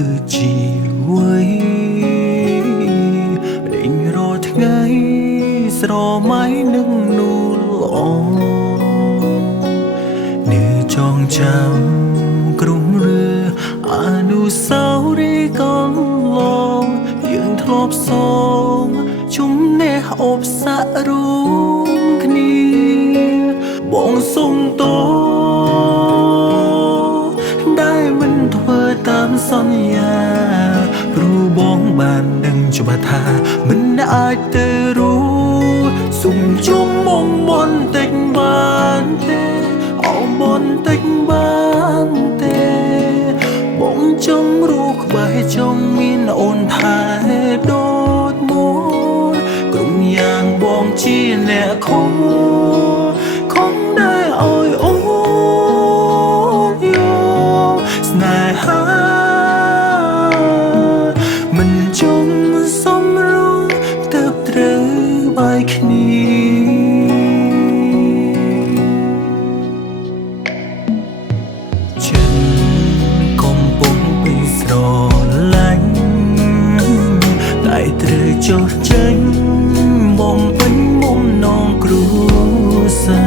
គឺជីវិតលេងរត់ថ្ងៃស្រមៃនឹងនូលល្អនេះចងចាំក្រុមឬអនុស្សាវរីយ៍កន្លងយើងធ្លាប់សងជំនះអបសៈរួមគ្នាបងសុំតដែលមិនធ្វើតាមសន្យាព្រោះបងបានដឹងច្បាស់ថាមិនអាចទៅរួចសុំជុំមកមន់តិចបានទេអោបន្តិចបានទេបងចង់រស់ក្បែរចង់មានអូនថែដូចមុនក្រុមយ៉ាងបងជាអ្នកខំដែលឲ្យអូនយកស្នេហាមិនចង់សំរងទៅត្រូវបាយគ្នាចុះចេញបំពេញមុំនងគ្រួសា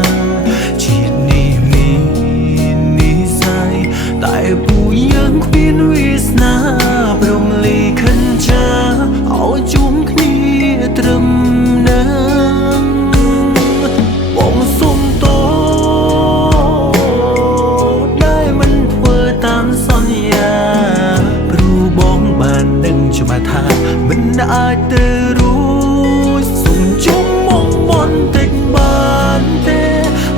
រជាតិនេះមាននិស័យតែពួកយើងគ្មានវាសនាព្រមលីខិនចាឲ្យជុំគ្នាត្រឹមនឹងបងសុំតដែលមិនធ្វើតាមសន្យាព្រោះបងបានដឹងច្បាស់ថាមិនអាចទៅរួចសុំជុំមកមន់តិចបានទេ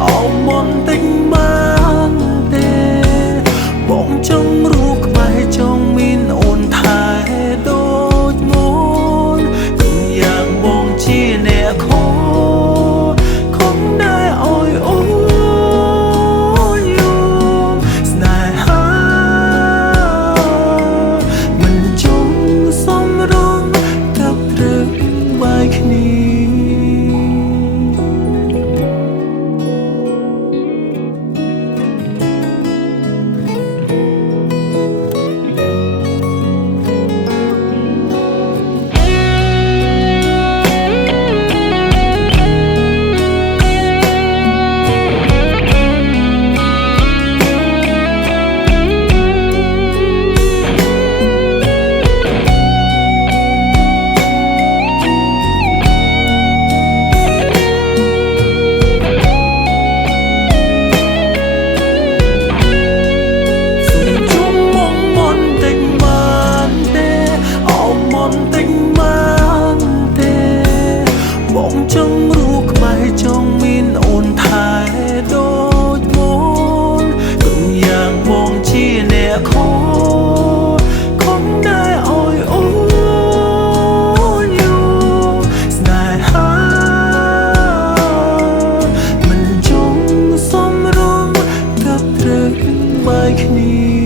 អោមន់តិចបានទេបងចង់រស់ក្បែរចង់មានអូនថែដូចមុនគឺយ៉ាងបងជាអ្នកខំដែលឲ្យអូនយំស្នេហាមិនចង់សំរងបាយគ្នាចង់រស់ក្បែរចង់មានអូនថែដូចមុនគឺយ៉ាងបងជាអ្នកខំដែលឲ្យអូនយំស្នេហាមិនចង់សំរងទៅត្រូវបាយគ្នា